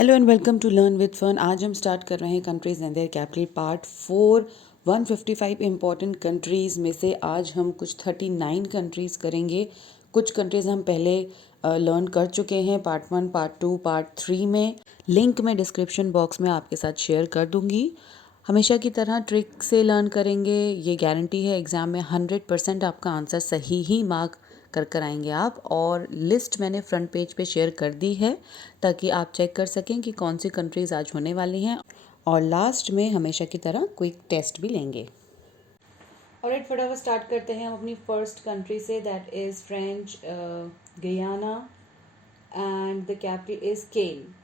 Hello and welcome to learn with fun. आज हम start कर रहे हैं countries and their capital part 4 155 important countries में से आज हम कुछ 39 कंट्रीज़ करेंगे। कुछ कंट्रीज़ हम पहले लर्न कर चुके हैं पार्ट 1, पार्ट 2, पार्ट 3 में। लिंक मैं डिस्क्रिप्शन बॉक्स में आपके साथ शेयर कर दूंगी। हमेशा की तरह ट्रिक से लर्न करेंगे, ये गारंटी है। एग्ज़ाम में 100% आपका आंसर सही ही मार्क कर आएंगे आप। और लिस्ट मैंने फ्रंट पेज पे शेयर कर दी है ताकि आप चेक कर सकें कि कौन सी कंट्रीज़ आज होने वाली हैं। और लास्ट में हमेशा की तरह क्विक टेस्ट भी लेंगे। ऑलराइट, फटाफट स्टार्ट करते हैं हम अपनी फर्स्ट कंट्री से, that is French Guiana and the capital is Cayenne.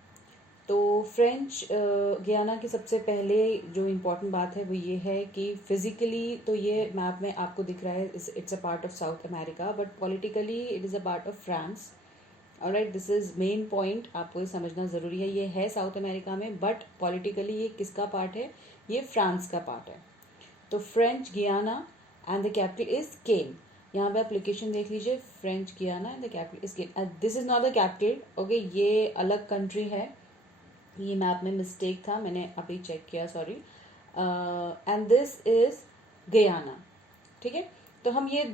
तो फ्रेंच गयाना की सबसे पहले जो इम्पोर्टेंट बात है वो ये है कि फिज़िकली तो ये मैप में आपको दिख रहा है, it's a part of South America, but politically it is a part of France. Alright, this is main point, आपको ये समझना ज़रूरी है। ये है साउथ अमेरिका में, बट पॉलिटिकली ये किसका पार्ट है? ये फ्रांस का पार्ट है। तो French Guiana and the capital is Cayenne. यहाँ पे आप लोकेशन देख लीजिए, French Guiana and the capital is Cayenne. This is not the capital, okay, ये अलग कंट्री है। ये मैप में मिस्टेक था, मैंने अभी चेक किया, sorry. And this is Guyana, ठीक है। तो हम ये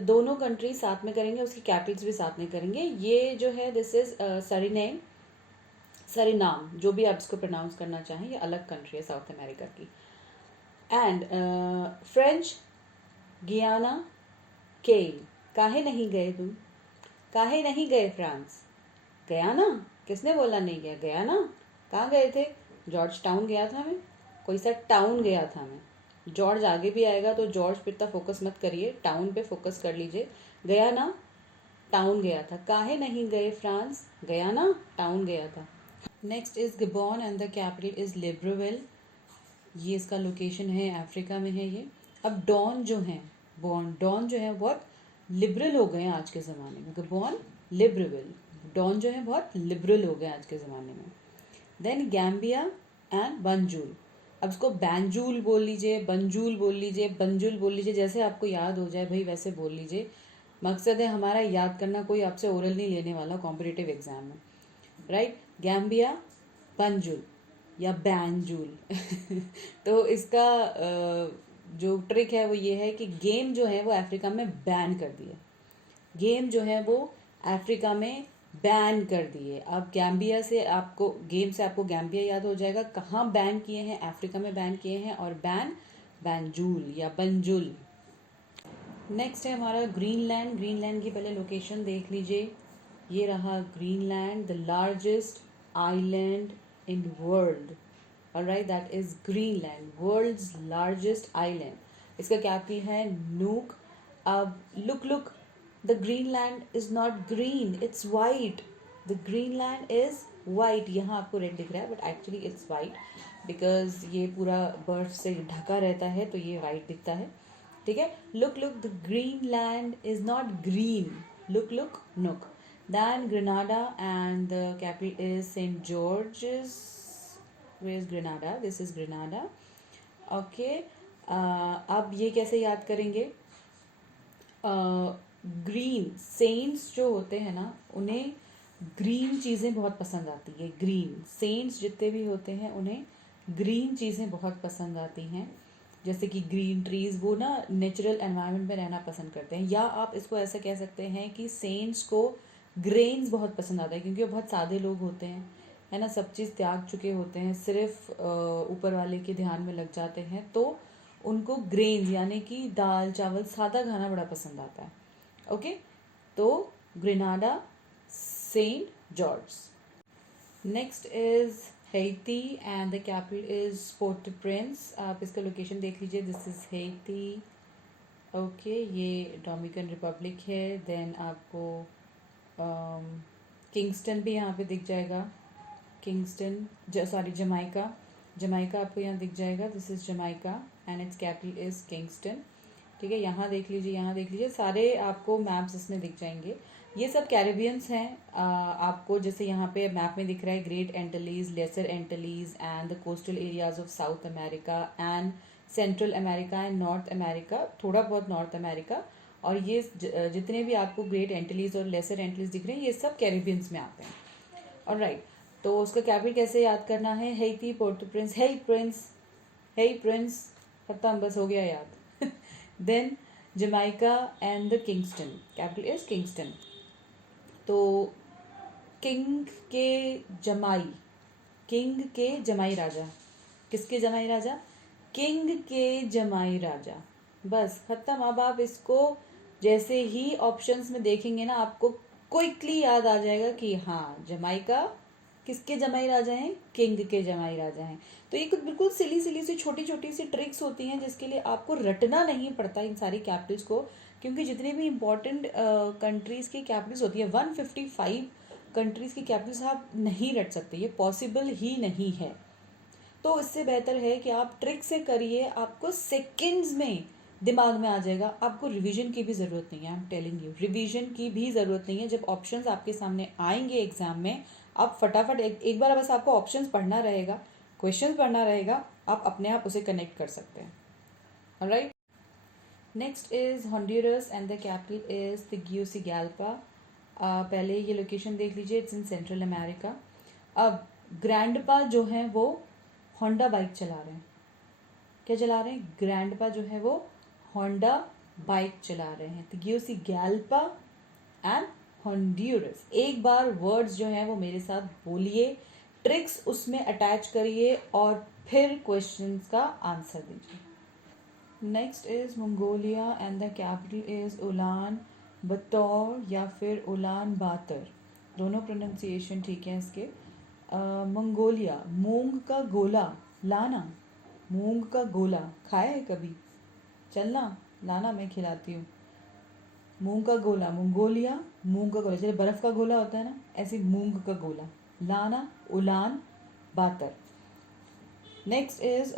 दोनों कंट्री साथ में करेंगे, उसकी कैपिटल्स भी साथ में करेंगे। ये जो है दिस इज सरीनेम, सरीनाम, जो भी आप इसको प्रोनाउंस करना चाहें, ये अलग कंट्री है साउथ अमेरिका की। एंड फ्रेंच गियाना केन। काहे नहीं गए तुम? काहे नहीं गए फ्रांस? गया ना? किसने बोला नहीं गया? गया ना? कहाँ गए थे? जॉर्ज टाउन गया था मैं, कोई सा टाउन गया था मैं। जॉर्ज आगे भी आएगा तो जॉर्ज पे इतना फोकस मत करिए, टाउन पे फोकस कर लीजिए। गया ना? टाउन गया था। काहे नहीं गए फ्रांस? गया ना? टाउन गया था। Next is Gabon and the capital is Libreville. ये इसका लोकेशन है, अफ्रीका में है ये। अब डॉन जो है, डॉन जो है बहुत लिबरल हो गए हैं आज के ज़माने में। गबॉन, लिब्रेविल, डॉन जो है बहुत लिबरल हो गए आज के ज़माने में। Then Gambia and Banjul. अब इसको बैंजूल बोल लीजिए, बंजूल बोल लीजिए, बंजुल बोल लीजिए, जैसे आपको याद हो जाए भाई वैसे बोल लीजिए। मकसद है हमारा याद करना, कोई आपसे ओरल नहीं लेने वाला कॉम्पिटिटिव एग्जाम में, राइट। गैम्बिया, बंजुल या बैंजूल तो इसका जो ट्रिक है वो ये है कि गेम जो है वो अफ्रीका में बैन कर दिए। गेम जो है वो अफ्रीका में बैन कर दिए। अब गैम्बिया से आपको, गेम से आपको गैम्बिया याद हो जाएगा। कहाँ बैन किए हैं? अफ्रीका में बैन किए हैं। और बैंजूल या बंजुल। नेक्स्ट है हमारा ग्रीनलैंड। ग्रीनलैंड की पहले लोकेशन देख लीजिए, ये रहा Greenland, the largest island in world. Alright, that is Greenland, world's largest island. इसका कैपिटल है नूक। अब look, the Greenland is not green, it's white. The Greenland is white. यहाँ आपको रेड दिख रहा है but actually it's white, because ये पूरा बर्फ से ढका रहता है तो ये वाइट दिखता है, ठीक है। Look, the Greenland is not green. Look, Nuuk. Then Grenada and the capital is Saint George's. Where is Grenada? This is Grenada. Okay. अब ये कैसे याद करेंगे? ग्रीन सेंट्स जो होते हैं ना, उन्हें ग्रीन चीज़ें बहुत पसंद आती है। ग्रीन सेंट्स जितने भी होते हैं उन्हें ग्रीन चीज़ें बहुत पसंद आती हैं, जैसे कि ग्रीन ट्रीज। वो ना नेचुरल एनवायरनमेंट में रहना पसंद करते हैं। या आप इसको ऐसा कह सकते हैं कि सेंट्स को ग्रेन्स बहुत पसंद आता है, क्योंकि वो बहुत सादे लोग होते हैं, है ना, सब चीज़ त्याग चुके होते हैं, सिर्फ ऊपर वाले के ध्यान में लग जाते हैं। तो उनको ग्रेन्स यानी कि दाल चावल सादा खाना बड़ा पसंद आता है। ओके, तो Grenada, Saint George. Next is Haiti and the capital is Port Prince. आप इसका लोकेशन देख लीजिए, दिस इज हेती। ओके, ये डोमिनिकन रिपब्लिक है। देन आपको किंगस्टन भी यहाँ पे दिख जाएगा। किंगस्टन, सॉरी, जमाइका आपको यहाँ दिख जाएगा। This is Jamaica and it's capital is Kingston, ठीक है। यहाँ देख लीजिए, सारे आपको मैप्स इसमें दिख जाएंगे। ये सब कैरिबियंस हैं। आपको जैसे यहाँ पे मैप में दिख रहा है, Great Antilles, Lesser Antilles and the coastal areas of South America and Central America and North America, थोड़ा बहुत नॉर्थ अमेरिका। और ये जितने भी आपको ग्रेट एंटिलीज और लेसर एंटिलीज दिख रहे हैं, ये सब कैरिबियंस में आते हैं। ऑलराइट, तो उसका कैपिटल कैसे याद करना है, Haiti Port-au-Prince, hey prince, खत्म, बस हो गया याद। Then Jamaica and the Kingston, capital is Kingston. तो किंग के जमाई राजा, किसके जमाई राजा, किंग के जमाई राजा, बस खत्म। अब आप इसको जैसे ही ऑप्शंस में देखेंगे ना, आपको क्विकली याद आ जाएगा कि हाँ, जमाइका किसके जमाई राजा हैं, किंग के जमाई राजा हैं। तो ये कुछ बिल्कुल सिली सी छोटी छोटी सी ट्रिक्स होती हैं जिसके लिए आपको रटना नहीं पड़ता इन सारी कैपिटल्स को, क्योंकि जितने भी इंपॉर्टेंट कंट्रीज की कैपिटल्स होती है 155 कंट्रीज की कैपिटल्स आप नहीं रट सकते, ये पॉसिबल ही नहीं है। तो इससे बेहतर है कि आप ट्रिक से करिए, आपको सेकंड्स में दिमाग में आ जाएगा। आपको रिवीजन की भी ज़रूरत नहीं है, I am telling you, revision की भी ज़रूरत नहीं है। जब ऑप्शंस आपके सामने आएंगे एग्जाम में, आप फटाफट एक बार बस आपको ऑप्शंस पढ़ना रहेगा, क्वेश्चन पढ़ना रहेगा, आप अपने आप उसे कनेक्ट कर सकते हैं। Alright, next is Honduras and the capital is Tegucigalpa. पहले ये लोकेशन देख लीजिए, इट्स इन सेंट्रल अमेरिका। अब ग्रैंडपा जो है वो होंडा बाइक चला रहे हैं, क्या चला रहे हैं, ग्रैंडपा जो है वो होंडा बाइक चला रहे हैं। Tegucigalpa and हॉन्डुरस। एक बार वर्ड्स जो हैं वो मेरे साथ बोलिए, ट्रिक्स उसमें अटैच करिए और फिर क्वेश्चंस का आंसर दीजिए। Next is Mongolia and the capital is Ulan बतौर या फिर उलान बातर, दोनों प्रोनाउंसिएशन ठीक है इसके। मंगोलिया, मूंग का गोला लाना, मूंग का गोला खाया है कभी, चलना लाना, मैं खिलाती हूँ। मूंग का गोला, मंगोलिया, मूंग का गोला, जैसे बर्फ का गोला होता है ना, ऐसे मूंग का गोला, लाना, Ulaanbaatar. Next is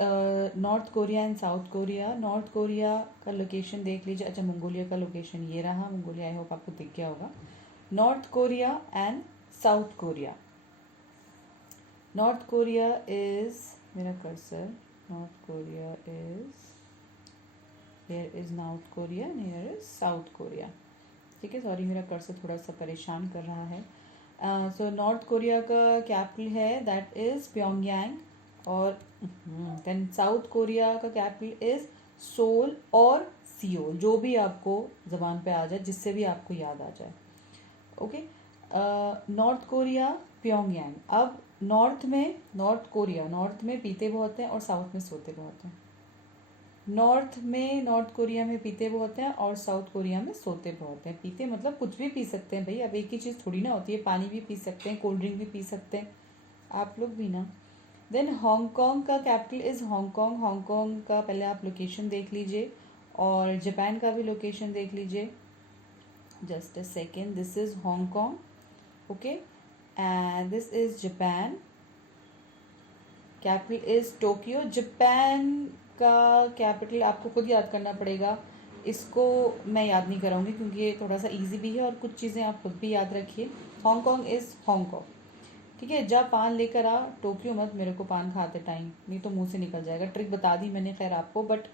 North Korea and South Korea. North Korea का लोकेशन देख लीजिए, अच्छा मंगोलिया का लोकेशन ये रहा, मंगोलिया आई होप आपको दिख गया होगा। North Korea and South Korea. North Korea is, मेरा cursor, North Korea is, here is North Korea and here is South Korea, ठीक है। सॉरी, मेरा कर्सर थोड़ा सा परेशान कर रहा है। सो नॉर्थ कोरिया का कैपिटल है दैट इज प्योंगयांग, और देन साउथ कोरिया का कैपिटल इज सोल और सियोल, जो भी आपको जबान पे आ जाए, जिससे भी आपको याद आ जाए। Okay, north Korea Pyongyang. अब नॉर्थ में पीते बहुत हैं और साउथ में सोते बहुत हैं। नॉर्थ कोरिया में पीते बहुत हैं और साउथ कोरिया में सोते बहुत हैं। पीते मतलब कुछ भी पी सकते हैं भाई, अब एक ही चीज़ थोड़ी ना होती है, पानी भी पी सकते हैं, कोल्ड ड्रिंक भी पी सकते हैं, आप लोग भी ना। देन हांगकांग का कैपिटल इज़ हांगकांग। हांगकांग का पहले आप लोकेशन देख लीजिए और जापान का भी लोकेशन देख लीजिए। Just a second, this is Hong Kong, okay, and this is Japan. Capital is Tokyo. Japan का कैपिटल आपको खुद याद करना पड़ेगा, इसको मैं याद नहीं कराऊंगी क्योंकि ये थोड़ा सा इजी भी है और कुछ चीज़ें आप खुद भी याद रखिए। हांगकांग इज़ हांगकांग, ठीक है। जब पान लेकर आ, टोक्यो मत मेरे को पान खाते टाइम, नहीं तो मुंह से निकल जाएगा। ट्रिक बता दी मैंने खैर आपको, बट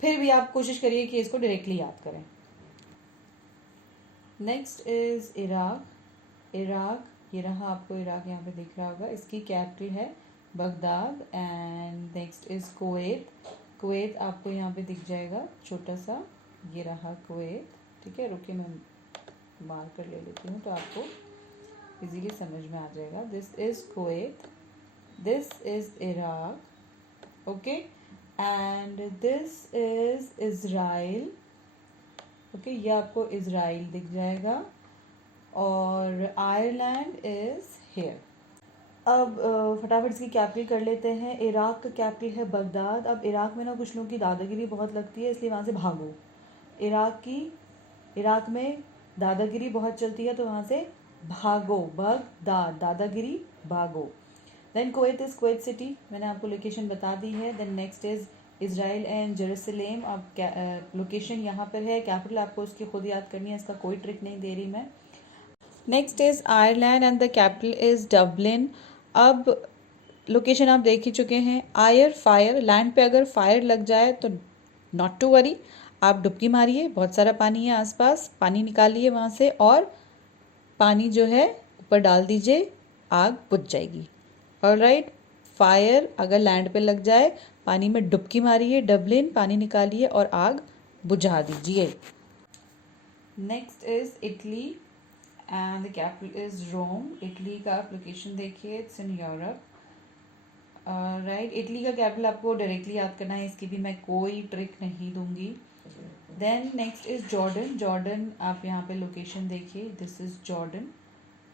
फिर भी आप कोशिश करिए कि इसको डायरेक्टली याद करें। Next is Iraq. ये रहा, आपको इराक यहाँ पे दिख रहा होगा, इसकी कैपिटल है Baghdad. And next is Kuwait आपको यहाँ पे दिख जाएगा छोटा सा, ये रहा कुवैत, ठीक है। रुकिए मैं मार्कर ले लेती हूँ तो आपको इजीली समझ में आ जाएगा। This is Kuwait, this is Iraq, okay, and this is Israel, okay, ये आपको इज़राइल दिख जाएगा, और आयरलैंड इज़ हेयर। अब फटाफट इसकी कैपिटल कर लेते हैं। इराक का कैपिटल है बगदाद। अब इराक में ना कुछ लोगों की दादागिरी बहुत लगती है, इसलिए वहाँ से भागो। इराक में दादागिरी बहुत चलती है, तो वहाँ से भागो। बगदाद, दादागिरी, भागो। Then Kuwait is Kuwait city, मैंने आपको लोकेशन बता दी है। Then next is Israel and Jerusalem. अब लोकेशन यहाँ पर है, कैपिटल आपको उसकी खुद याद करनी है, इसका कोई ट्रिक नहीं दे रही मैं। Next is Ireland and the capital is Dublin. अब लोकेशन आप देख ही चुके हैं। फायर, लैंड पे अगर फायर लग जाए तो नॉट टू वरी, आप डुबकी मारिए, बहुत सारा पानी है आसपास, पानी निकालिए वहाँ से और पानी जो है ऊपर डाल दीजिए, आग बुझ जाएगी। ऑलराइट, फायर अगर लैंड पे लग जाए, पानी में डुबकी मारिए, डबलिन पानी निकालिए और आग बुझा दीजिए। Next is Italy and the capital is Rome. Italy का आप लोकेशन देखिए, it's in Europe. Right, Italy का कैपिटल आपको डायरेक्टली याद करना है, इसकी भी मैं कोई ट्रिक नहीं दूंगी। Then next is Jordan. Jordan आप यहाँ पे लोकेशन देखिए, दिस इज जॉर्डन,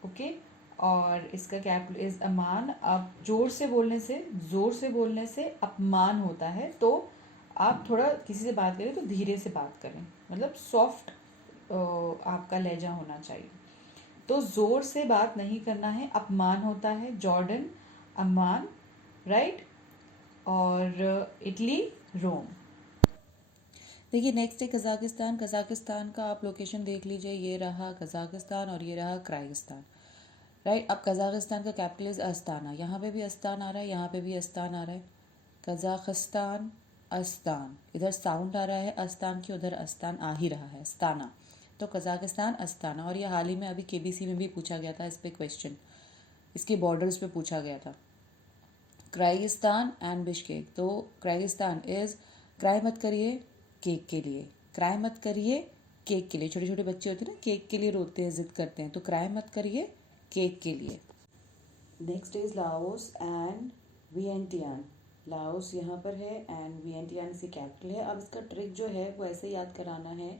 ओके। और इसका कैपिटल इज अमान। आप जोर से बोलने से अपमान होता है, तो आप थोड़ा किसी से बात करें तो धीरे से बात करें, मतलब सॉफ्ट आपका लहजा होना चाहिए। तो जोर से बात नहीं करना है, अपमान होता है। Jordan, Amman, right. और इटली, रोम। देखिए नेक्स्ट है कज़ाकिस्तान। कज़ाकिस्तान का आप लोकेशन देख लीजिए, ये रहा कज़ाकिस्तान और ये रहा किर्गिस्तान, राइट। अब कज़ाकिस्तान का कैपिटल इज अस्ताना। यहाँ पे भी अस्तान आ रहा है, यहाँ पे भी अस्तान आ रहा है। कज़ाकिस्तान, अस्तान, इधर साउंड आ रहा है अस्तान की, उधर अस्तान आ ही रहा है, अस्ताना। तो कज़ाकिस्तान, अस्ताना। और ये हाल ही में अभी केबीसी में भी पूछा गया था इस पे क्वेश्चन, इसके बॉर्डर्स पे पूछा गया था। Kyrgyzstan and Bishkek. तो किर्गिस्तान इज, क्राई मत करिए केक के लिए, क्राई मत करिए केक के लिए। छोटे छोटे बच्चे होते हैं ना, केक के लिए रोते हैं, जिद करते हैं, तो क्राई मत करिए केक के लिए। Next is Laos and Vientiane. Laos यहाँ पर है एंड वियंटियान इसकी कैपिटल है। अब इसका ट्रिक जो है वो ऐसे याद कराना है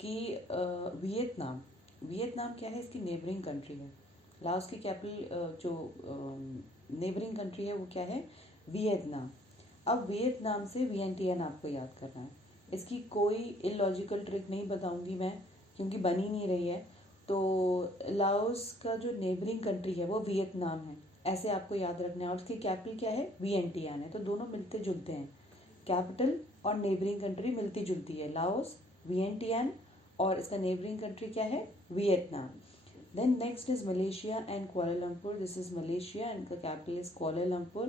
कि वियतनाम, वियतनाम क्या है, इसकी नेबरिंग कंट्री है। लाओस की कैपिटल जो नेबरिंग कंट्री है वो क्या है, वियतनाम। अब वियतनाम से वियंटियान आपको याद करना है। इसकी कोई इलॉजिकल ट्रिक नहीं बताऊंगी मैं, क्योंकि बन ही नहीं रही है। तो लाओस का जो नेबरिंग कंट्री है वो वियतनाम है, ऐसे आपको याद रखना है। और उसकी कैपिटल क्या है, वियंटियान है। तो दोनों मिलते जुलते हैं, कैपिटल और नेबरिंग कंट्री मिलती जुलती है, लाओस, वियंटियान, और इसका नेबरिंग कंट्री क्या है, Vietnam. Then next is Malaysia and Kuala Lumpur. This is Malaysia and the capital is Kuala Lumpur.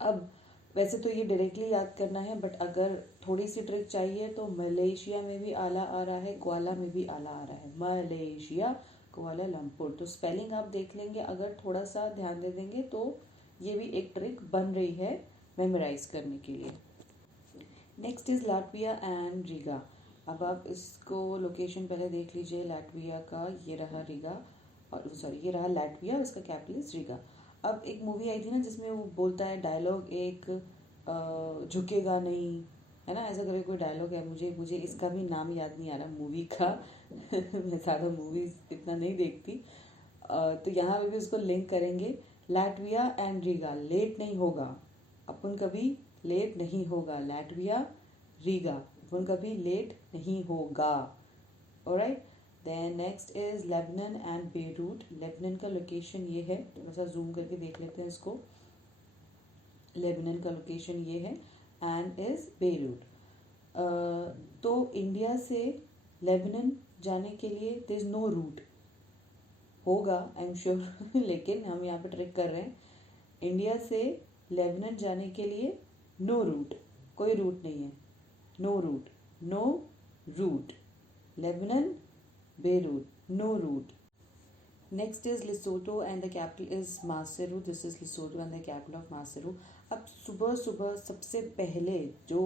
अब वैसे तो ये डायरेक्टली याद करना है, बट अगर थोड़ी सी ट्रिक चाहिए तो मलेशिया में भी आला आ रहा है, कुआला में भी आला आ रहा है, मलेशिया, कुआला लंपुर। तो स्पेलिंग आप देख लेंगे, अगर थोड़ा सा ध्यान दे देंगे तो ये भी एक ट्रिक बन रही है मेमोराइज करने के लिए। Next is Latvia and Riga. अब आप इसको लोकेशन पहले देख लीजिए, लाटविया का ये रहा रीगा, और सॉरी ये रहा लाटविया, इसका कैपिटल इज रीगा। अब एक मूवी आई थी ना जिसमें वो बोलता है डायलॉग एक, झुकेगा नहीं, है ना, ऐसा करके कोई डायलॉग है। मुझे इसका भी नाम याद नहीं आ रहा मूवी का मैं ज़्यादा मूवीज इतना नहीं देखती। तो यहाँ पे भी उसको लिंक करेंगे, लाटविया एंड रीगा। लेट नहीं होगा, अपन कभी लेट नहीं होगा, लाटविया, रीगा, अपन कभी लेट नहीं होगा। Alright, then next is Lebanon and Beirut. Lebanon का लोकेशन ये है, थोड़ा सा जूम करके देख लेते हैं इसको। लेबनान का लोकेशन ये है एंड इज बेरूट। तो इंडिया से लेबनान जाने के लिए देयर इज नो रूट, होगा आई एम श्योर लेकिन हम यहाँ पे ट्रिक कर रहे हैं। इंडिया से लेबनान जाने के लिए नो रूट, कोई रूट नहीं है, no route, no route. Lebanon, Beirut, no route. Next is Lesotho and the capital is Maseru. This is Lesotho and the capital of Maseru. अब सुबह सुबह सबसे पहले जो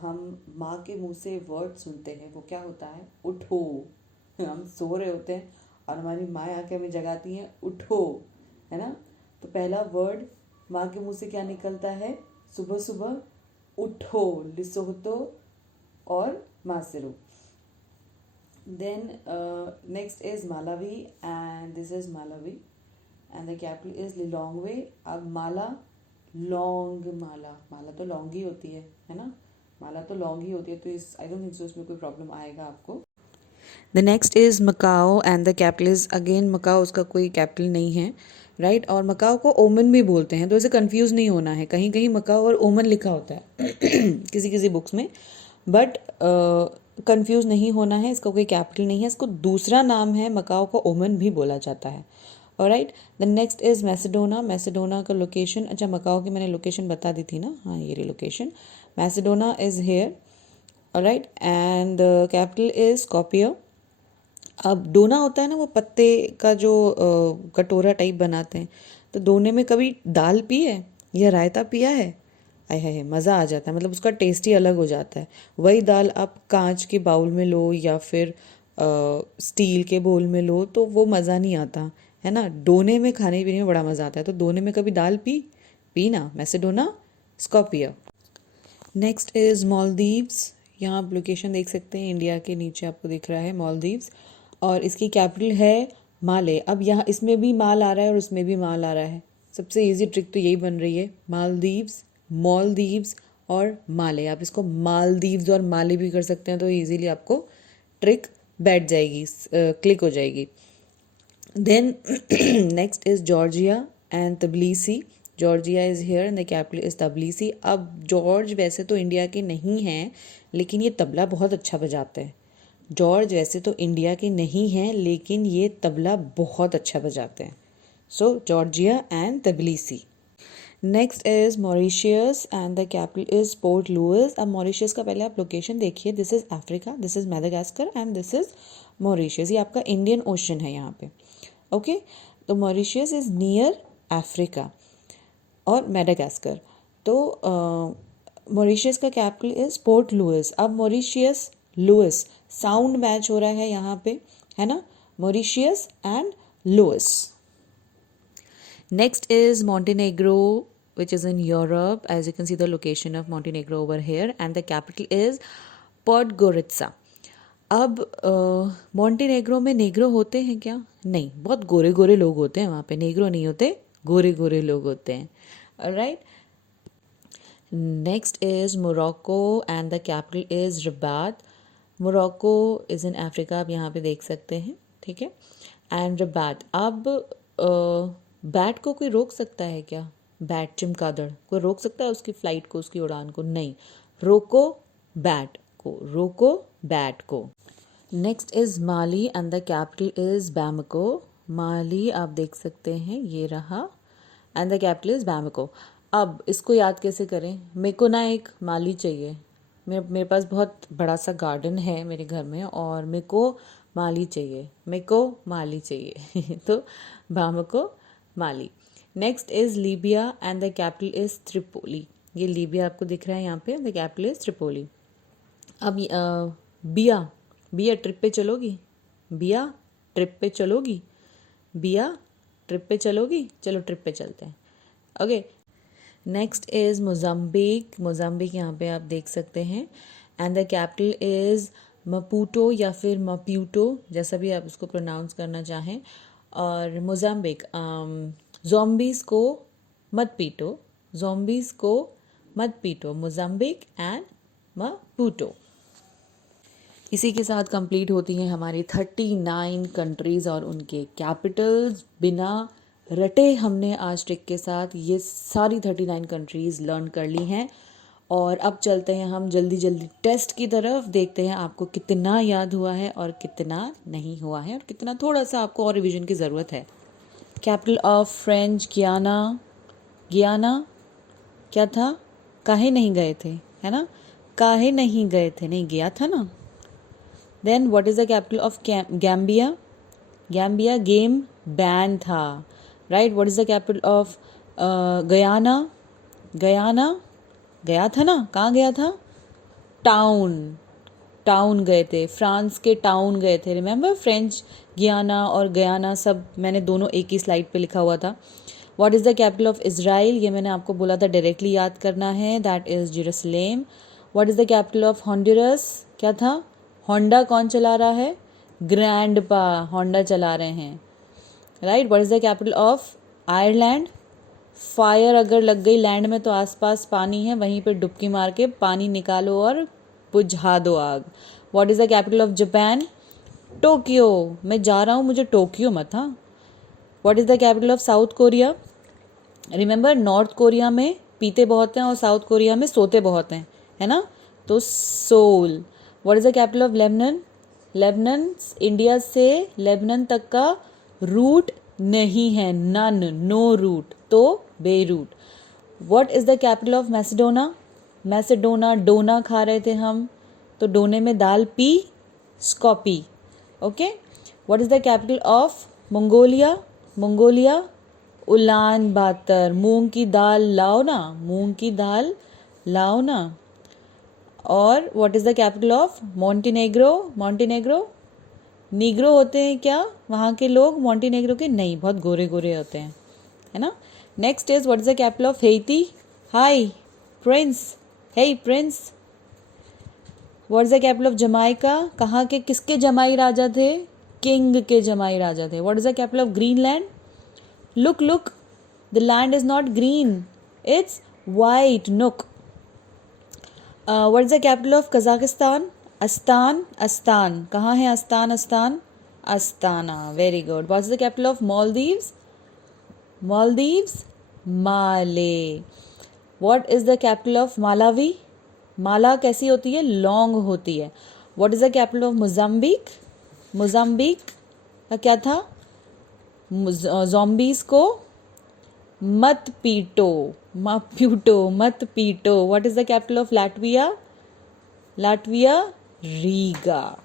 हम माँ के मुंह से वर्ड सुनते हैं वो क्या होता है, उठो। हम सो रहे होते हैं और हमारी माँ आके हमें जगाती हैं, उठो, है ना। तो पहला वर्ड माँ के मुंह से क्या निकलता है सुबह सुबह, उठो, लिसोटो और Maseru. Then next is Malawi and this is Malawi and the capital is Lilongwe. अब माला, लॉन्ग, माला तो लॉन्ग ही होती है ना, माला तो लॉन्ग ही होती है, तो इस आई डोंट थिंक सो इसमें कोई प्रॉब्लम आएगा आपको। The next is Macau and the capital is again Macau, उसका कोई कैपिटल नहीं है, राइट। और मकाओ को ओमन भी बोलते हैं, तो इसे कंफ्यूज नहीं होना है, कहीं कहीं मकाओ और ओमन लिखा होता है किसी किसी बुक्स में, बट कंफ्यूज नहीं होना है, इसका कोई कैपिटल नहीं है, इसको दूसरा नाम है, मकाओ को ओमन भी बोला जाता है। Alright, the next is मैसेडोना। मैसेडोना का लोकेशन, अच्छा मकाओ की मैंने लोकेशन बता दी थी ना, हाँ ये रही location, मैसेडोना is here. Alright, and the capital is Scorpio. अब डोना होता है ना, वो पत्ते का जो कटोरा टाइप बनाते हैं, तो डोने में कभी दाल पी है या रायता पिया है? आय हाय, मज़ा आ जाता है, मतलब उसका टेस्ट ही अलग हो जाता है। वही दाल आप कांच के बाउल में लो या फिर स्टील के बोल में लो तो वो मज़ा नहीं आता, है ना। डोने में खाने पीने में बड़ा मज़ा आता है। तो डोने में कभी दाल पी ना, Macedonia, Skopje. Next is Maldives. यहाँ आप लोकेशन देख सकते हैं, इंडिया के नीचे आपको दिख रहा है मालदीव्स, और इसकी कैपिटल है माले। अब यहाँ इसमें भी माल आ रहा है और उसमें भी माल आ रहा है। सबसे इजी ट्रिक तो यही बन रही है, मालदीव्स, मालदीव्स और माले। आप इसको मालदीव्स और माले भी कर सकते हैं, तो इजीली आपको ट्रिक बैठ जाएगी, क्लिक हो जाएगी। Then next is Georgia and Tbilisi. Georgia is here and the capital is तबलीसी। अब जॉर्ज वैसे तो इंडिया के नहीं हैं, लेकिन ये तबला बहुत अच्छा बजाते हैं। जॉर्ज वैसे तो इंडिया के नहीं हैं, लेकिन ये तबला बहुत अच्छा बजाते हैं। So Georgia and Tbilisi. Next is Mauritius and the capital is Port Louis. अब मॉरिशियस का पहले आप लोकेशन देखिए, this is Africa, this is Madagascar and this is Mauritius. ये आपका इंडियन ओशन है यहाँ पे, ओके। तो मॉरिशियस इज़ नियर अफ्रीका और मैडागास्कर। तो मॉरिशियस का कैपिटल इज़ पोर्ट लुइस। अब मॉरिशियस लुइस साउंड मैच हो रहा है यहाँ पे, है ना, Mauritius and Louis. Next is Montenegro, which is in Europe. As you can see the location of Montenegro over here, and the capital is Podgorica. अब Montenegro में नेग्रो होते हैं क्या? नहीं, बहुत गोरे गोरे लोग होते हैं वहाँ पे, नेग्रो नहीं होते, गोरे गोरे लोग होते हैं। Alright, next is Morocco and the capital is Rabat. Morocco is in Africa, आप यहाँ पे देख सकते हैं, ठीक है। And Rabat. अब बैट को कोई रोक सकता है क्या? बैट, चमगादड़, कोई रोक सकता है उसकी फ्लाइट को, उसकी उड़ान को? नहीं। रोको बैट को, रोको बैट को। Next is Mali and the capital is Bamako. Mali आप देख सकते हैं, ये रहा, and the capital is Bamako. अब इसको याद कैसे करें? मेरे को ना एक माली चाहिए, मेरे पास बहुत बड़ा सा गार्डन है मेरे घर में, और मेरे को माली चाहिए, मेरे को माली चाहिए तो Bamako, Mali. Next is Libya and the capital is Tripoli. ये लीबिया आपको दिख रहा है यहाँ पे, द कैपिटल इज़ त्रिपोली। अब बिया ट्रिप पे चलोगी? बिया ट्रिप पे चलोगी? बिया ट्रिप पे चलोगी? चलो ट्रिप पे चलते हैं, okay. Next is Mozambique. Mozambique यहाँ पे आप देख सकते हैं, एंड द कैपिटल इज़ मपूटो या फिर मप्यूटो, जैसा भी आप उसको प्रोनाउंस करना चाहें। और मोज़ाम्बिक, ज़ॉम्बीज़ को मत पीटो, ज़ॉम्बीज़ को मत पीटो, मोज़ाम्बिक एंड मपूटो। इसी के साथ कंप्लीट होती हैं हमारी 39 कंट्रीज़ और उनके कैपिटल्स। बिना रटे हमने आज ट्रिक के साथ ये सारी 39 कंट्रीज़ लर्न कर ली हैं। और अब चलते हैं हम जल्दी जल्दी टेस्ट की तरफ, देखते हैं आपको कितना याद हुआ है और कितना नहीं हुआ है, और कितना थोड़ा सा आपको और रिवीजन की ज़रूरत है। कैपिटल ऑफ फ्रेंच गियाना। गियाना क्या था? काहे नहीं गए थे, है ना, काहे नहीं गए थे, नहीं गया था ना। Then what is the capital of Gambia? Gambia game ban था, right. What is the capital of Guyana? Guyana गया था ना, कहाँ गया था? टाउन, टाउन गए थे, फ्रांस के टाउन गए थे। रिमेंबर, फ्रेंच गियाना और गयाना सब मैंने दोनों एक ही स्लाइड पे लिखा हुआ था। What is the capital of Israel? ये मैंने आपको बोला था डायरेक्टली याद करना है, that is Jerusalem. What is the capital of Honduras? क्या था? होंडा कौन चला रहा है? ग्रैंडपा होंडा चला रहे हैं, right. What is the capital of Ireland? Fire अगर लग गई लैंड में तो आसपास पानी है, वहीं पे डुबकी मार के पानी निकालो और बुझा दो आग। What is the capital of Japan? Tokyo. मैं जा रहा हूँ, मुझे टोक्यो मत, हाँ। What is the capital of south Korea? Remember, north Korea में पीते बहुत हैं और साउथ कोरिया में सोते बहुत हैं, है ना, तो Seoul. What is the capital of Lebanon? Lebanon India से लेबनान तक का रूट नहीं है, नन, नो रूट, तो Beirut. What is the capital of Macedonia? Macedonia, डोना खा रहे थे हम, तो डोने में दाल पी, Skopje, okay. What is the capital of Mongolia? Mongolia, Ulan Bator. मूंग की दाल लाओ ना, मूंग की दाल लाओ ना. और what is the capital of Montenegro? Montenegro, Negro होते हैं क्या वहाँ के लोग मॉन्टीनेग्रो के? नहीं, बहुत गोरे गोरे होते हैं, है ना. Next is what is the capital of Haiti? Hi prince, hey prince. What is the capital of Jamaica? कहाँ के, किसके जमाई राजा थे? किंग के जमाई राजा थे. What is the capital of Greenland? Look look, the land is not green, it's white. Nuuk. What is the capital of Kazakhstan? अस्तान. अस्तान, कहाँ है अस्तान? अस्तान, Astana. Very good. What is the capital of Maldives? Maldives, Male. What is the capital of Malawi? माला कैसी होती है? लॉन्ग होती है. What is the capital of Mozambique? Mozambique का क्या था? ज़ॉम्बीज को मत पीटो, मत पीटो. What is the capital of Latvia? Latvia, Riga.